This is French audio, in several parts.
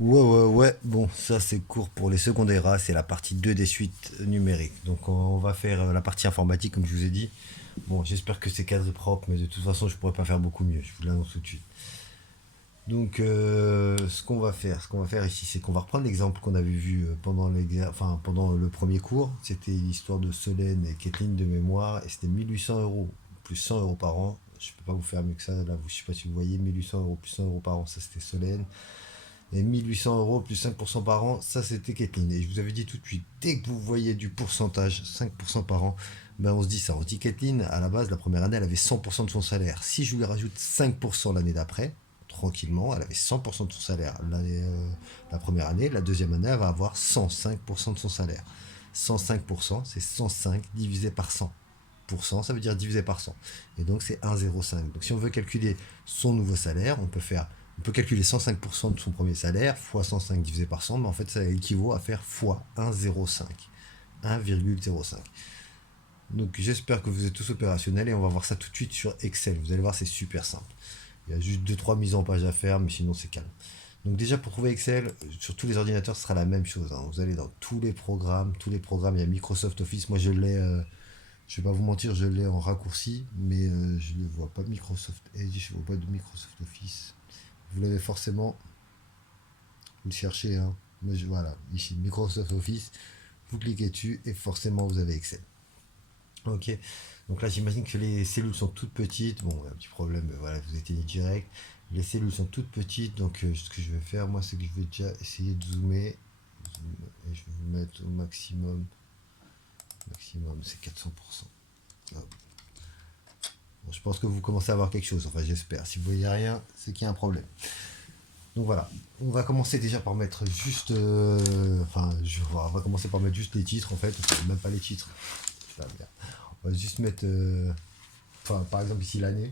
Ouais. Bon, ça c'est court pour les secondaires A, c'est la partie 2 des suites numériques. Donc on va faire la partie informatique comme je vous ai dit. Bon, j'espère que c'est cadré propre, mais de toute façon je pourrais pas faire beaucoup mieux, je vous l'annonce tout de suite. Donc ce qu'on va faire ici, c'est qu'on va reprendre l'exemple qu'on avait vu pendant le premier cours. C'était l'histoire de Solène et Kathleen de mémoire, et c'était 1800 euros plus 100 euros par an. Je peux pas vous faire mieux que ça, là, je sais pas si vous voyez, 1800 euros plus 100 euros par an, ça c'était Solène. Et 1800 euros plus 5% par an, ça c'était Kathleen. Et je vous avais dit tout de suite, dès que vous voyez du pourcentage, 5% par an, ben on se dit ça. On se dit Kathleen, à la base, la première année, elle avait 100% de son salaire. Si je lui rajoute 5% l'année d'après, tranquillement, elle avait 100% de son salaire la première année. La deuxième année, elle va avoir 105% de son salaire. 105%, c'est 105 divisé par 100. Ça veut dire divisé par 100. Et donc c'est 1,05. Donc si on veut calculer son nouveau salaire, on peut calculer 105% de son premier salaire fois 105 divisé par 100, mais en fait ça équivaut à faire fois 1,05. 1,05. Donc j'espère que vous êtes tous opérationnels et on va voir ça tout de suite sur Excel. Vous allez voir, c'est super simple. Il y a juste deux trois mises en page à faire, mais sinon c'est calme. Donc déjà pour trouver Excel, sur tous les ordinateurs, ce sera la même chose, hein. Vous allez dans tous les programmes, il y a Microsoft Office. Moi je l'ai, je vais pas vous mentir, je l'ai en raccourci, mais je ne vois pas Microsoft Edge, je ne vois pas de Microsoft Office. Vous l'avez forcément, vous le cherchez, hein. Voilà, ici Microsoft Office, vous cliquez dessus et forcément vous avez Excel. Ok, donc là j'imagine que les cellules sont toutes petites. Bon, un petit problème, voilà, vous éteignez direct. Les cellules sont toutes petites, donc ce que je vais faire, moi, c'est que je vais déjà essayer de zoomer. Et je vais vous mettre au maximum. Maximum, c'est 400%. Hop. Bon, je pense que vous commencez à avoir quelque chose, enfin j'espère. Si vous voyez rien, c'est qu'il y a un problème. Donc voilà, on va commencer déjà par mettre juste. On va commencer par mettre juste les titres en fait, même pas les titres. Putain, merde. On va juste mettre. Par exemple ici l'année.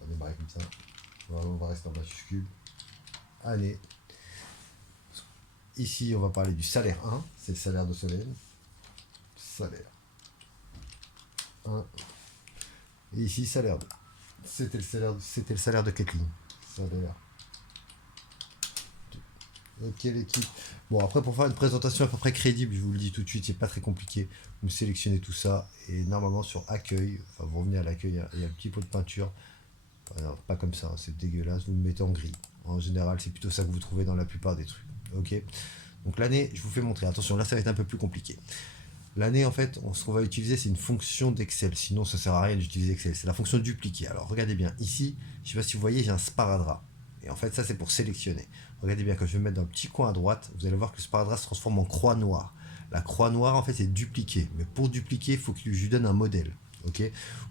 On va démarrer comme ça. On va rester en majuscule. Année. Ici, on va parler du salaire 1, c'est le salaire de Solène. Salaire 1. Et ici, salaire 2. C'était le salaire de Kathleen. Salaire. Ok l'équipe. Bon après pour faire une présentation à peu près crédible, je vous le dis tout de suite, c'est pas très compliqué. Vous sélectionnez tout ça et normalement sur accueil, enfin vous revenez à l'accueil, il y a un petit pot de peinture. Alors, pas comme ça, c'est dégueulasse, vous le mettez en gris. En général c'est plutôt ça que vous trouvez dans la plupart des trucs. Ok. Donc l'année, je vous fais montrer. Attention, là ça va être un peu plus compliqué. L'année en fait, ce qu'on va utiliser c'est une fonction d'Excel. Sinon ça sert à rien d'utiliser Excel. C'est la fonction dupliquer. Alors regardez bien, ici, je sais pas si vous voyez, j'ai un sparadrap. Et en fait ça c'est pour sélectionner. Regardez bien, quand je vais me mettre dans le petit coin à droite, vous allez voir que le sparadrap se transforme en croix noire. La croix noire, en fait, c'est dupliquer. Mais pour dupliquer, il faut que je lui donne un modèle. Ok.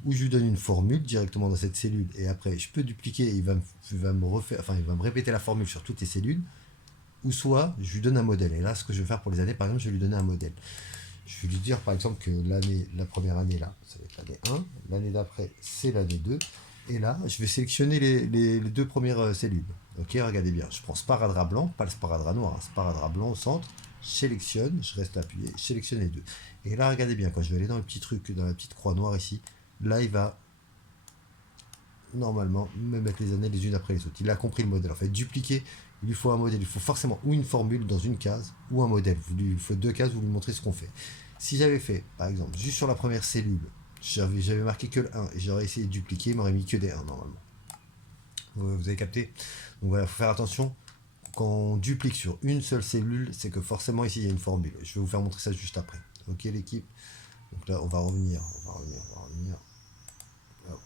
Ou je lui donne une formule directement dans cette cellule. Et après, je peux dupliquer. Il va me répéter la formule sur toutes les cellules. Ou soit, je lui donne un modèle. Et là, ce que je vais faire pour les années, par exemple, je vais lui donner un modèle. Je vais lui dire, par exemple, que la première année, là, ça va être l'année 1. L'année d'après, c'est l'année 2. Et là, je vais sélectionner les deux premières cellules. Ok, regardez bien. Je prends sparadrap blanc, pas le sparadrap noir, sparadrap blanc au centre. Je sélectionne, je reste appuyé, je sélectionne les deux. Et là, regardez bien, quand je vais aller dans le petit truc, dans la petite croix noire ici, là, il va normalement me mettre les années les unes après les autres. Il a compris le modèle. En fait, dupliquer, il lui faut un modèle. Il faut forcément ou une formule dans une case ou un modèle. Il faut deux cases, vous lui montrez ce qu'on fait. Si j'avais fait, par exemple, juste sur la première cellule, j'avais marqué que le 1 et j'aurais essayé de dupliquer, il m'aurait mis que des 1 normalement. Vous avez capté. Donc voilà, il faut faire attention. Quand on duplique sur une seule cellule, c'est que forcément ici il y a une formule. Je vais vous faire montrer ça juste après. Ok l'équipe. Donc là on va revenir.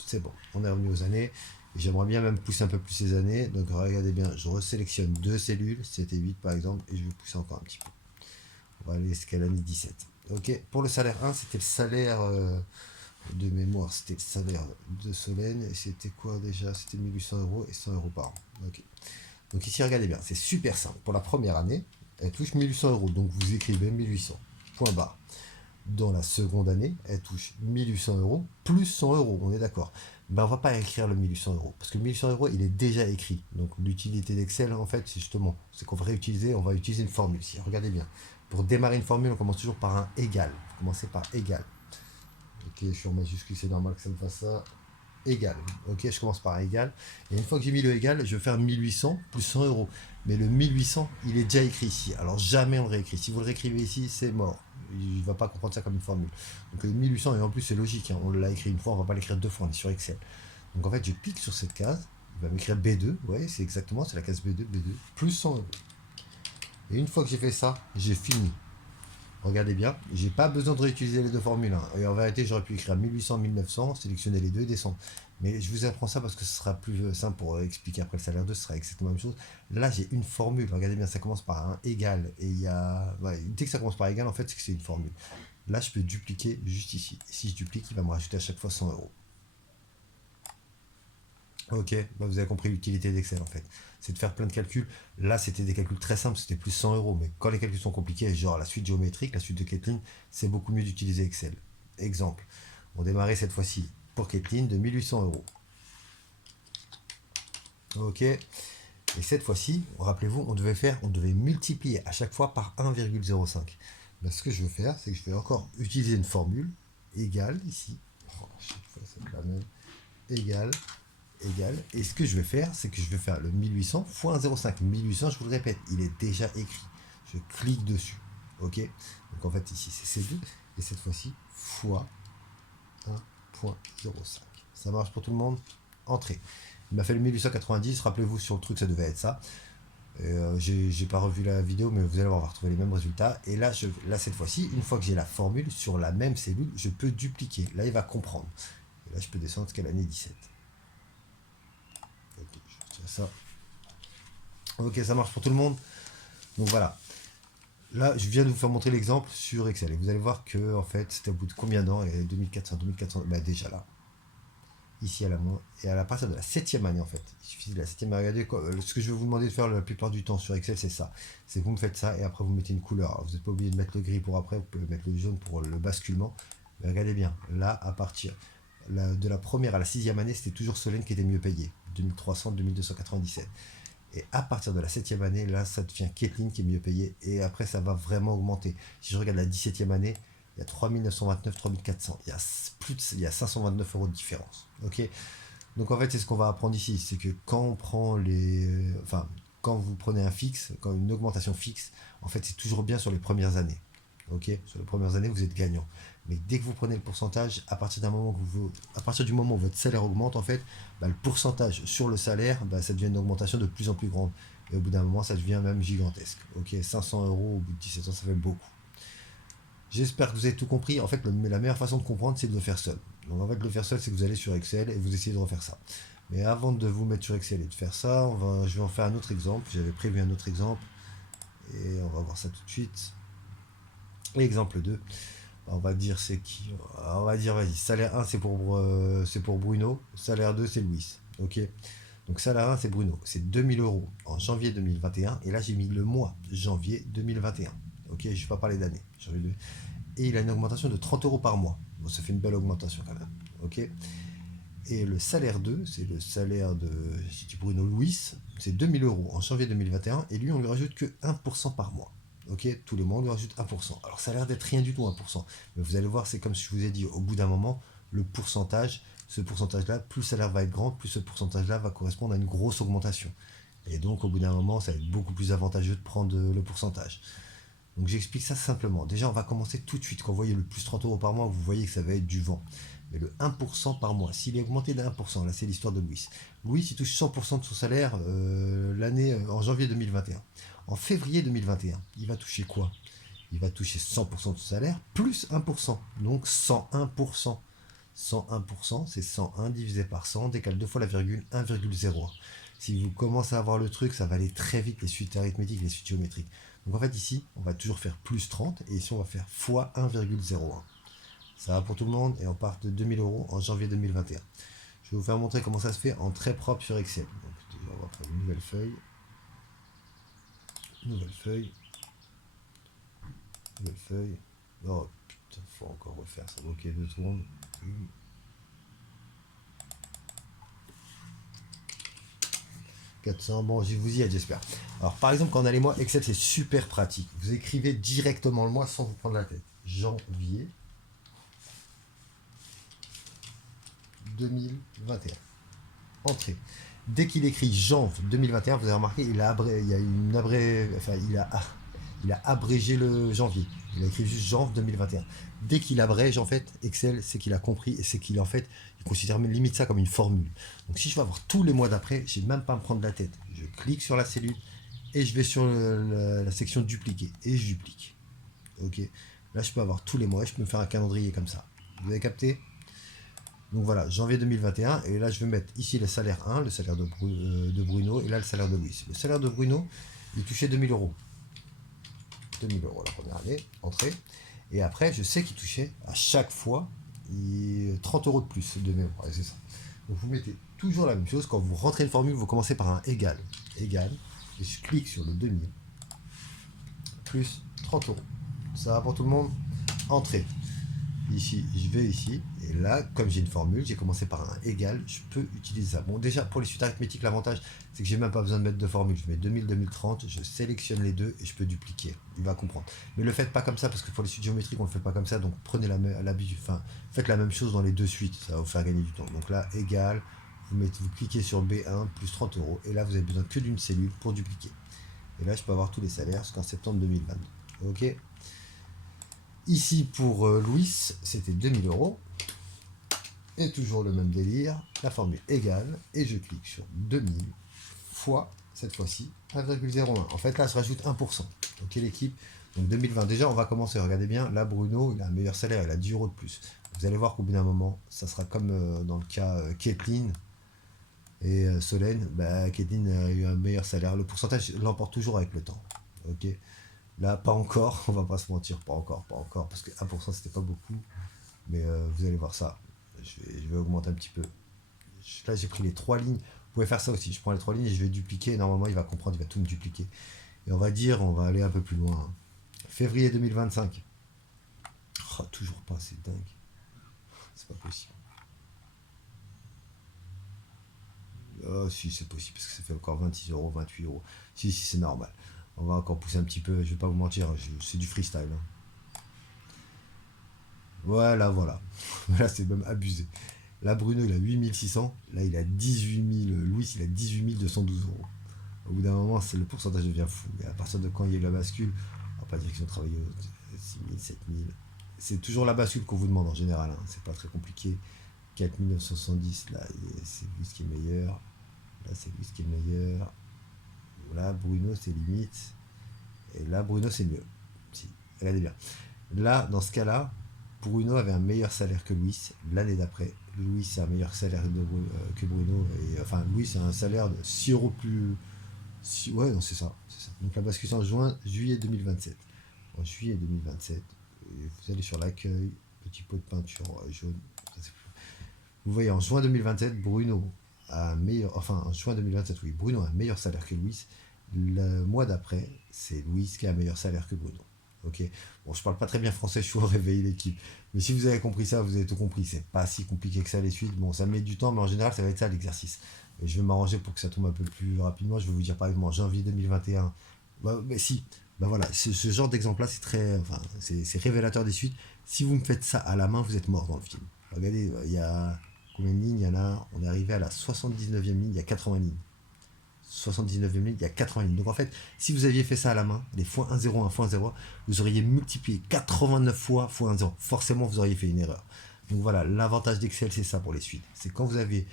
C'est bon, on est revenu aux années. Et j'aimerais bien même pousser un peu plus ces années. Donc regardez bien, je resélectionne deux cellules, c'était 8 par exemple, et je vais pousser encore un petit peu. On va aller jusqu'à l'année 17. Ok, pour le salaire 1, c'était le salaire de mémoire, c'était le salaire de Solène, et c'était quoi déjà? C'était 1800 euros et 100 euros par an. Ok. Donc ici, regardez bien, c'est super simple. Pour la première année, elle touche 1800 euros, donc vous écrivez 1800, point barre. Dans la seconde année, elle touche 1800 euros plus 100 euros, on est d'accord. Ben, on va pas écrire le 1800 euros, parce que 1800 euros, il est déjà écrit. Donc l'utilité d'Excel, en fait, c'est justement, c'est qu'on va utiliser une formule. Si, regardez bien. Pour démarrer une formule, on commence toujours par un égal. Vous commencez par égal. Ok, je suis en majuscule, c'est normal que ça me fasse ça. égal. Ok, je commence par égal. Et une fois que j'ai mis le égal, je vais faire 1800 plus 100 euros. Mais le 1800, il est déjà écrit ici. Alors jamais on le réécrit. Si vous le réécrivez ici, c'est mort. Il ne va pas comprendre ça comme une formule. Donc le 1800, et en plus c'est logique, hein, on l'a écrit une fois, on ne va pas l'écrire deux fois, on est sur Excel. Donc en fait, je clique sur cette case, il va m'écrire B2, ouais, c'est exactement, c'est la case B2, B2, plus 100 euros. Et une fois que j'ai fait ça, j'ai fini. Regardez bien, j'ai pas besoin de réutiliser les deux formules, hein. Et en vérité, j'aurais pu écrire 1800, 1900, sélectionner les deux et descendre. Mais je vous apprends ça parce que ce sera plus simple pour expliquer après le salaire 2, ce sera exactement la même chose. Là, j'ai une formule, regardez bien, ça commence par un égal. Et il y a. Ouais, dès que ça commence par égal, en fait, c'est que c'est une formule. Là, je peux dupliquer juste ici. Et si je duplique, il va me rajouter à chaque fois 100 euros. Ok, bah vous avez compris l'utilité d'Excel en fait. C'est de faire plein de calculs. Là, c'était des calculs très simples, c'était plus 100 euros. Mais quand les calculs sont compliqués, genre la suite géométrique, la suite de Kathleen, c'est beaucoup mieux d'utiliser Excel. Exemple, on démarrait cette fois-ci pour Kathleen de 1800 euros. Ok, et cette fois-ci, rappelez-vous, on devait multiplier à chaque fois par 1,05. Ben, ce que je vais faire, c'est que je vais encore utiliser une formule égale ici. Oh, chaque fois, c'est la même. Égale égal. Et ce que je vais faire, c'est que je vais faire le 1800 fois 1,05. 1800, je vous le répète, il est déjà écrit. Je clique dessus. Ok. Donc en fait, ici, c'est C2. Et cette fois-ci, fois 1,05. Ça marche pour tout le monde. Entrée. Il m'a fait le 1890. Rappelez-vous, sur le truc, ça devait être ça. J'ai pas revu la vidéo, mais vous allez voir, on va retrouver les mêmes résultats. Et là, cette fois-ci, une fois que j'ai la formule sur la même cellule, je peux dupliquer. Là, il va comprendre. Et là, je peux descendre jusqu'à l'année 17. Ok, je retire ça. Ok, ça marche pour tout le monde. Donc voilà. Là, je viens de vous faire montrer l'exemple sur Excel. Et vous allez voir que, en fait, c'était au bout de combien d'ans? Et 2400, 2400, bah déjà là. Ici à la moins. Et à la partir de la septième année, en fait. Il suffit de la septième année. Regardez, ce que je vais vous demander de faire la plupart du temps sur Excel, c'est ça. C'est que vous me faites ça et après vous mettez une couleur. Alors, vous n'êtes pas obligé de mettre le gris pour après, vous pouvez mettre le jaune pour le basculement. Mais regardez bien, là, à partir de la première à la sixième année, c'était toujours Solène qui était mieux payé. 2300, 2297. Et à partir de la septième année, là, ça devient Kathleen qui est mieux payée. Et après, ça va vraiment augmenter. Si je regarde la 17e année, il y a 3929, 3400. Il y a 529 euros de différence. Ok. Donc en fait, c'est ce qu'on va apprendre ici. C'est que quand on prend enfin, quand vous prenez un fixe, quand une augmentation fixe, en fait, c'est toujours bien sur les premières années. Ok. Sur les premières années, vous êtes gagnant. Mais dès que vous prenez le pourcentage, à partir à partir du moment où votre salaire augmente, en fait, bah, le pourcentage sur le salaire, bah, ça devient une augmentation de plus en plus grande. Et au bout d'un moment, ça devient même gigantesque. Ok, 500 euros au bout de 17 ans, ça fait beaucoup. J'espère que vous avez tout compris. En fait, la meilleure façon de comprendre, c'est de le faire seul. Donc en fait, de le faire seul, c'est que vous allez sur Excel et vous essayez de refaire ça. Mais avant de vous mettre sur Excel et de faire ça, je vais en faire un autre exemple. J'avais prévu un autre exemple. Et on va voir ça tout de suite. Exemple 2. On va dire c'est qui? On va dire, vas-y, salaire 1 c'est pour Bruno, salaire 2 c'est Louis. Ok. Donc salaire 1 c'est Bruno, c'est 2000 euros en janvier 2021. Et là j'ai mis le mois janvier 2021. Ok, je ne vais pas parler d'année. Et il a une augmentation de 30 euros par mois. Bon, ça fait une belle augmentation quand même. Ok. Et le salaire 2, c'est le salaire de Bruno Louis, c'est 2000 euros en janvier 2021. Et lui, on lui rajoute que 1% par mois. Ok, tous les mois, on lui rajoute 1%. Alors ça a l'air d'être rien du tout, 1%. Mais vous allez voir, c'est comme si je vous ai dit, au bout d'un moment, le pourcentage, ce pourcentage-là, plus le salaire va être grand, plus ce pourcentage-là va correspondre à une grosse augmentation. Et donc, au bout d'un moment, ça va être beaucoup plus avantageux de prendre le pourcentage. Donc, j'explique ça simplement. Déjà, on va commencer tout de suite. Quand vous voyez le plus 30 euros par mois, vous voyez que ça va être du vent. Mais le 1% par mois, s'il est augmenté de 1%, là c'est l'histoire de Louis. Louis, il touche 100% de son salaire en janvier 2021. En février 2021, il va toucher quoi? Il va toucher 100% de son salaire plus 1%. Donc 101%. 101%, c'est 101 divisé par 100, on décale deux fois la virgule, 1,01. Si vous commencez à voir le truc, ça va aller très vite, les suites arithmétiques, les suites géométriques. Donc en fait ici, on va toujours faire plus 30, et ici on va faire fois 1,01. Ça va pour tout le monde et on part de 2000 euros en janvier 2021. Je vais vous faire montrer comment ça se fait en très propre sur Excel. Donc déjà, on va prendre une nouvelle feuille. Nouvelle feuille. Nouvelle feuille. Oh putain, faut encore refaire ça. Ok, 2 secondes. 400, bon, je vous y aide, j'espère. Alors, par exemple, quand on a les mois, Excel, c'est super pratique. Vous écrivez directement le mois sans vous prendre la tête. Janvier 2021. Entrée. Dès qu'il écrit janvier 2021, vous avez remarqué, il a abrégé le janvier. Il a écrit juste janvier 2021. Dès qu'il abrège, en fait, Excel, c'est qu'il a compris et c'est qu'il, en fait, il considère limite ça comme une formule. Donc, si je veux avoir tous les mois d'après, je n'ai même pas à me prendre la tête. Je clique sur la cellule et je vais sur la section dupliquer et je duplique. Ok. Là, je peux avoir tous les mois, je peux me faire un calendrier comme ça. Vous avez capté? Donc voilà, janvier 2021, et là je vais mettre ici le salaire 1, le salaire de Bruno, et là le salaire de Louis. Le salaire de Bruno, il touchait 2000 euros. 2000 euros la première année, entrée. Et après, je sais qu'il touchait à chaque fois 30 euros de plus de mémoire, et c'est ça. Donc vous mettez toujours la même chose, quand vous rentrez une formule, vous commencez par un égal, égal, et je clique sur le 2000, plus 30 euros. Ça va pour tout le monde? Entrée. Ici, je vais ici, et là, comme j'ai une formule, j'ai commencé par un égal, je peux utiliser ça. Bon, déjà, pour les suites arithmétiques, l'avantage, c'est que j'ai même pas besoin de mettre de formule. Je mets 2000, 2030, je sélectionne les deux, et je peux dupliquer. Il va comprendre. Mais le faites pas comme ça, parce que pour les suites géométriques, on le fait pas comme ça, donc prenez l'habitude, enfin, faites la même chose dans les deux suites, ça va vous faire gagner du temps. Donc là, égal, vous cliquez sur B1, plus 30 euros, et là, vous avez besoin que d'une cellule pour dupliquer. Et là, je peux avoir tous les salaires jusqu'en septembre 2022. Ok? Ici, pour Louis, c'était 2000 euros. Et toujours le même délire, la formule égale, et je clique sur 2000 fois, cette fois-ci, 1,01. En fait, là, je rajoute 1%. Ok, l'équipe. Donc 2020, déjà, on va commencer. Regardez bien, là, Bruno, il a un meilleur salaire, il a 10 euros de plus. Vous allez voir qu'au bout d'un moment, ça sera comme dans le cas Kathleen et Solène. Bah, Kathleen a eu un meilleur salaire. Le pourcentage l'emporte toujours avec le temps. Ok. Là, pas encore, on va pas se mentir, pas encore, parce que 1% c'était pas beaucoup, mais vous allez voir ça. Je vais augmenter un petit peu. Là, j'ai pris les 3 lignes. Vous pouvez faire ça aussi. Je prends les 3 lignes et je vais dupliquer. Normalement, il va comprendre, il va tout me dupliquer. Et on va aller un peu plus loin. Février 2025. Oh, toujours pas, c'est dingue. C'est pas possible. Oh, si, c'est possible, parce que ça fait encore 26 euros, 28 euros. Si, c'est normal. On va encore pousser un petit peu, je vais pas vous mentir, c'est du freestyle. Voilà. Là, c'est même abusé. Là, Bruno, il a 8600. Là, il a 18 000. Louis, il a 18 212 euros. Au bout d'un moment, le pourcentage devient fou. Et à partir de quand il y a eu la bascule, on va pas dire qu'ils ont travaillé 6 000, 7 000. C'est toujours la bascule qu'on vous demande en général. C'est pas très compliqué. 4 970, là, c'est Louis qui est meilleur. Là, c'est Louis qui est meilleur. Là, Bruno, c'est limite. Et là, Bruno, c'est mieux. Si, regardez bien. Là, dans ce cas-là, Bruno avait un meilleur salaire que Louis. L'année d'après, Louis a un meilleur salaire que Bruno. Et, enfin, Louis a un salaire de 6 euros plus. Ouais, non, c'est ça. Donc la bascule en juillet 2027. En juillet 2027, vous allez sur l'accueil, petit pot de peinture jaune. Vous voyez, en juin 2027, Bruno a un meilleur. Enfin, en juin 2027, oui, Bruno a un meilleur salaire que Louis. Le mois d'après, c'est Louis qui a un meilleur salaire que Bruno. Ok. Bon, je parle pas très bien français, je suis au réveil l'équipe. Mais si vous avez compris ça, vous avez tout compris. C'est pas si compliqué que ça les suites. Bon, ça met du temps, mais en général, ça va être ça l'exercice. Et je vais m'arranger pour que ça tombe un peu plus rapidement. Je vais vous dire par exemple en janvier 2021. Bah, mais si, bah voilà, ce genre d'exemple-là, c'est très, enfin, c'est révélateur des suites. Si vous me faites ça à la main, vous êtes mort dans le film. Regardez, il y a combien de lignes? Il y en a. On est arrivé à la 79e ligne. Il y a 80 lignes. 79e ligne, il y a 80 lignes. Donc en fait, si vous aviez fait ça à la main, les x1, 0, 1, x0, vous auriez multiplié 89 fois x1, 0. Forcément, vous auriez fait une erreur. Donc voilà, l'avantage d'Excel, c'est ça pour les suites. C'est quand vous avez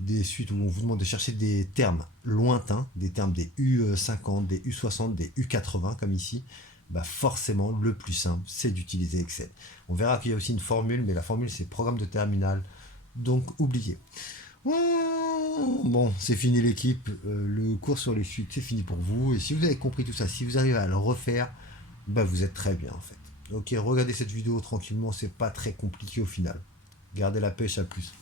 des suites où on vous demande de chercher des termes lointains, des termes des U50, des U60, des U80, comme ici, bah forcément, le plus simple, c'est d'utiliser Excel. On verra qu'il y a aussi une formule, mais la formule, c'est programme de terminal. Donc, oubliez. Bon, c'est fini l'équipe. Le cours sur les suites, c'est fini pour vous. Et si vous avez compris tout ça, si vous arrivez à le refaire, bah vous êtes très bien en fait. Ok, regardez cette vidéo tranquillement, c'est pas très compliqué au final. Gardez la pêche, à plus.